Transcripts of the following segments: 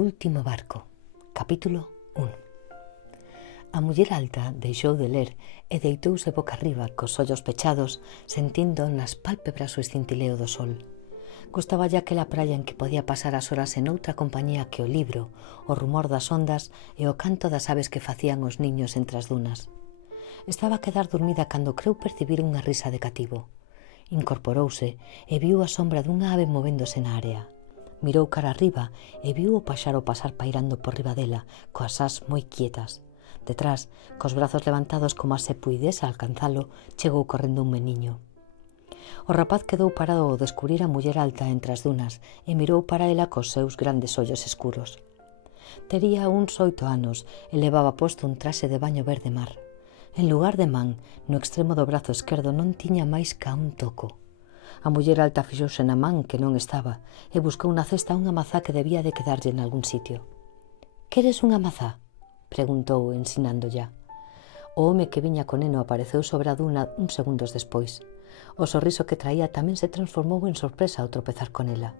último barco. Capítulo 1. A muller alta deixou de ler e deitouse boca arriba cos ollos pechados, sentindo nas pálpebras o escintileo do sol. Gustaba ya aquela praia en que podía pasar as horas en outra compañía que o libro, o rumor das ondas e o canto das aves que facían os niños entre as dunas. Estaba a quedar dormida cando creu percibir unha risa de cativo. Incorporouse e viu a sombra dunha ave movéndose na área. Mirou cara arriba e viu o paxaro pasar pairando por riba dela, coas ás moi quietas. Detrás, cos brazos levantados como a se puidese alcanzalo, chegou correndo un meniño. O rapaz quedou parado ao descubrir a muller alta entre as dunas e mirou para ela cos seus grandes ollos escuros. Tería uns 8 anos e levaba posto un traxe de baño verde mar. En lugar de man, no extremo do brazo esquerdo non tiña máis ca un toco. A muller alta fixouse na man que non estaba e buscou na cesta unha mazá que debía de quedarlle en algún sitio. «Queres unha mazá?» preguntou, ensinándolla. O home que viña con neno apareceu sobre a duna uns segundos despois. O sorriso que traía tamén se transformou en sorpresa ao tropezar con ela.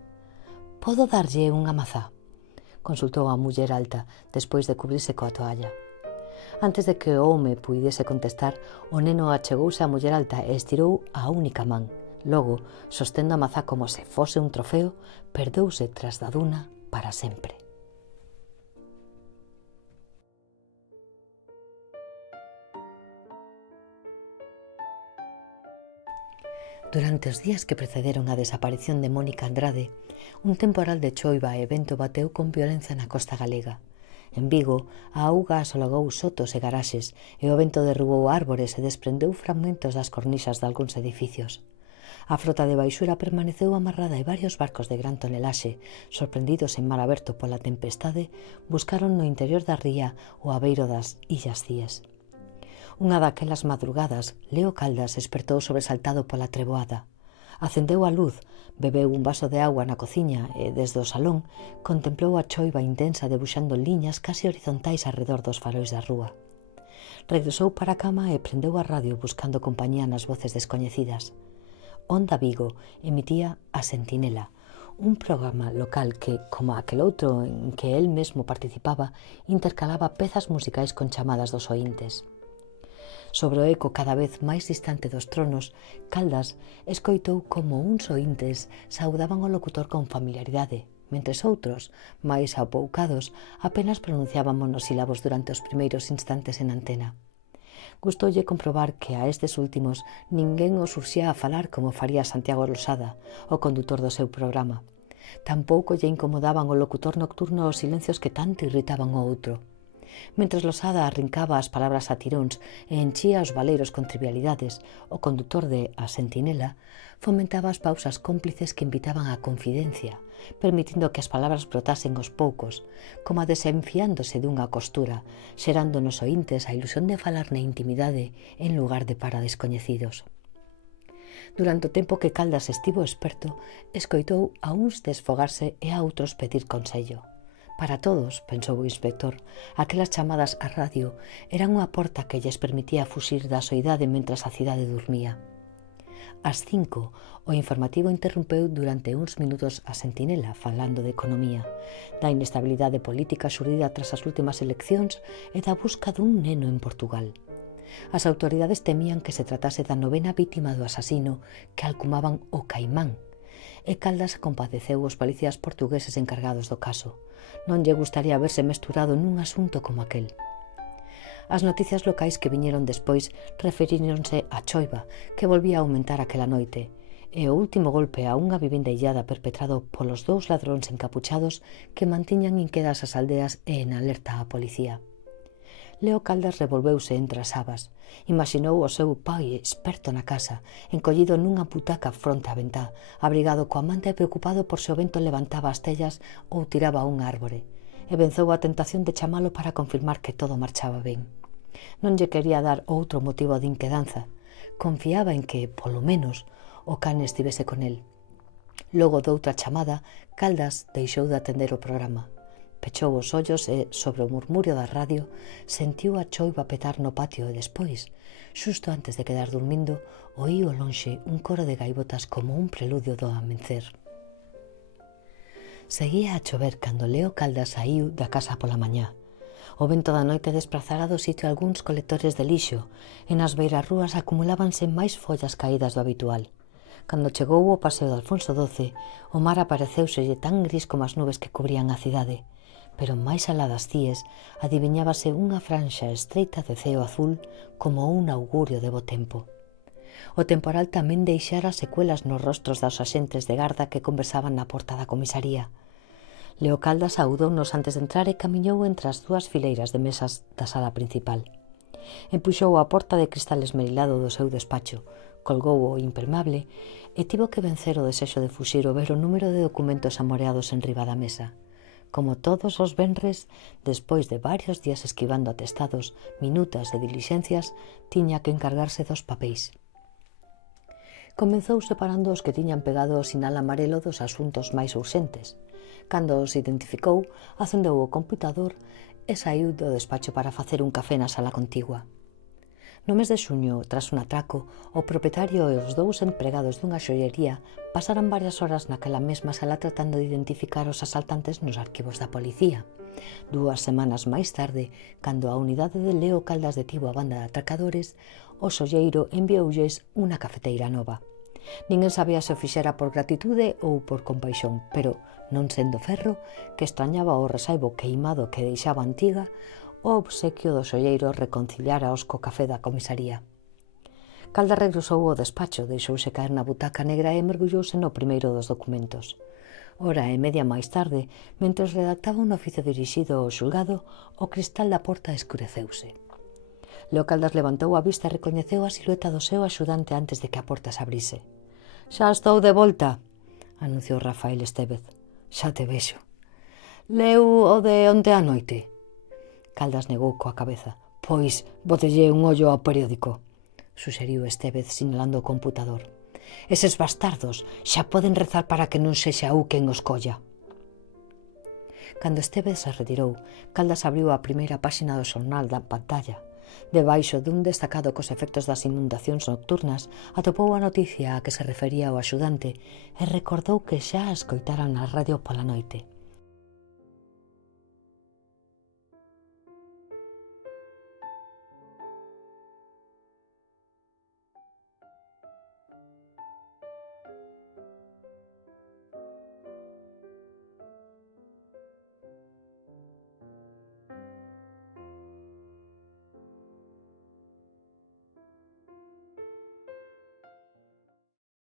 «Podo darlle unha mazá?» consultou a muller alta, despois de cubrirse coa toalla. Antes de que o home puidese contestar, o neno achegouse á muller alta e estirou a única man. Logo, sostendo a mazá como se fose un trofeo, perdeuse tras da duna para sempre. Durante os días que precederon a desaparición de Mónica Andrade, un temporal de choiva e vento bateu con violencia na costa galega. En Vigo, a auga asolagou sotos e garaxes e o vento derrubou árbores e desprendeu fragmentos das cornixas de algúns edificios. A frota de baixura permaneceu amarrada e varios barcos de gran tonelaxe, sorprendidos en mar aberto pola tempestade, buscaron no interior da ría o abeiro das Illas Cíes. Unha daquelas madrugadas, Leo Caldas espertou sobresaltado pola treboada. Acendeu a luz, bebeu un vaso de auga na cociña e, desde o salón, contemplou a choiva intensa debuxando liñas casi horizontais arredor dos farois da rúa. Regresou para a cama e prendeu a radio buscando compañía nas voces descoñecidas. Onda Vigo emitía A Sentinela, un programa local que, como aquel outro en que el mesmo participaba, intercalaba pezas musicais con chamadas dos oíntes. Sobre o eco cada vez máis distante dos tronos, Caldas escoitou como uns oíntes saudaban o locutor con familiaridade, mentres outros, máis apoucados, apenas pronunciaban monosílabos durante os primeiros instantes en antena. Gustoulle comprobar que a estes últimos ninguén os urxía a falar como faría Santiago Losada, o condutor do seu programa. Tampouco lle incomodaban o locutor nocturno os silencios que tanto irritaban o outro. Mentres Losada arrincaba as palabras a tiróns e enchía os valeiros con trivialidades, o condutor de A Sentinela fomentaba as pausas cómplices que invitaban á confidencia, permitindo que as palabras brotasen aos poucos, como desenfiándose dunha costura, xerando nos oíntes a ilusión de falar na intimidade en lugar de para descoñecidos. Durante o tempo que Caldas estivo experto, escoitou a uns desfogarse e a outros pedir consello. Para todos, pensou o inspector, aquelas chamadas á radio eran unha porta que lles permitía fuxir da soidade mentras a cidade dormía. Ás 5, o informativo interrompeu durante uns minutos a Sentinela falando de economía, da inestabilidade política xurdida tras as últimas eleccións e da busca dun neno en Portugal. As autoridades temían que se tratase da 9ª vítima do asasino que alcumaban o Caimán, e Caldas compadeceu os policías portugueses encargados do caso. Non lle gustaría verse mesturado nun asunto como aquel. As noticias locais que viñeron despois referíronse á choiva, que volvía a aumentar aquela noite, e o último golpe a unha vivenda illada perpetrado polos 2 ladróns encapuchados que mantiñan inquedas as aldeas e en alerta á policía. Leo Caldas revolveuse entre as abas. Imaxinou o seu pai experto na casa, encollido nunha butaca fronte á ventá, abrigado coa manta e preocupado por se o vento levantaba as tellas ou tiraba unha árbore, e venceu a tentación de chamalo para confirmar que todo marchaba ben. Non lle quería dar outro motivo de inquedanza. Confiaba en que, polo menos, o can estivese con el. Logo doutra chamada, Caldas deixou de atender o programa. Pechou os ollos e, sobre o murmurio da radio, sentiu a choiva petar no patio e despois, xusto antes de quedar dormindo, oíu ao lonxe un coro de gaivotas como un preludio do amencer. Seguía a chover cando Leo Caldas saíu da casa pola mañá. O vento da noite desprazara do sitio algúns colectores de lixo e nas beiras rúas acumulábanse máis follas caídas do habitual. Cando chegou ao paseo de Alfonso XII, o mar apareceuselle tan gris como as nubes que cubrían a cidade, pero máis alá das cíes adiviñábase unha franxa estreita de ceo azul como un augurio de bo tempo. O temporal tamén deixara secuelas nos rostros dos axentes de garda que conversaban na porta da comisaría. Leo Caldas saudounos antes de entrar e camiñou entre as dúas fileiras de mesas da sala principal. Empuxou a porta de cristal esmerilado do seu despacho, colgou o impermeable e tivo que vencer o desexo de fuxir ao ver o número de documentos amoreados en riba da mesa. Como todos os venres, despois de varios días esquivando atestados, minutas e dilixencias, tiña que encargarse dos papéis. Comezou separando os que tiñan pegado o sinal amarelo dos asuntos máis urxentes. Cando os identificou, acendeu o computador e saiu do despacho para facer un café na sala contigua. No mes de xuño, tras un atraco, o propietario e os dous empregados dunha xoiería pasaran varias horas naquela mesma sala tratando de identificar os asaltantes nos arquivos da policía. 2 semanas máis tarde, cando a unidade de Leo Caldas detivo a banda de atracadores, o xolleiro envioulles unha cafeteira nova. Ninguén sabía se o fixera por gratitude ou por compaixón, pero, non sendo ferro, que extrañaba o resaibo queimado que deixaba antiga, o obsequio do xolleiro reconciliara os co café da comisaría. Caldas regresou ao despacho, deixouse caer na butaca negra e mergullouse no primeiro dos documentos. Hora e media máis tarde, mentres redactaba un oficio dirixido ao xulgado, o cristal da porta escureceuse. Leo Caldas levantou a vista e recoñeceu a silueta do seu axudante antes de que a porta se abrise. «Xa estou de volta», anunciou Rafael Estévez. «Xa te vexo». «Leu o de onte á noite?» Caldas negou coa cabeza. «Pois, botelle un ollo ao periódico», suxeriu Estévez sinalando o computador. «Eses bastardos xa poden rezar para que non sexa eu quen os colla». Cando Estévez se retirou, Caldas abriu a primeira páxina do xornal da pantalla. Debaixo dun destacado cos efectos das inundacións nocturnas, atopou a noticia a que se refería o axudante e recordou que xa a escoitara na radio pola noite.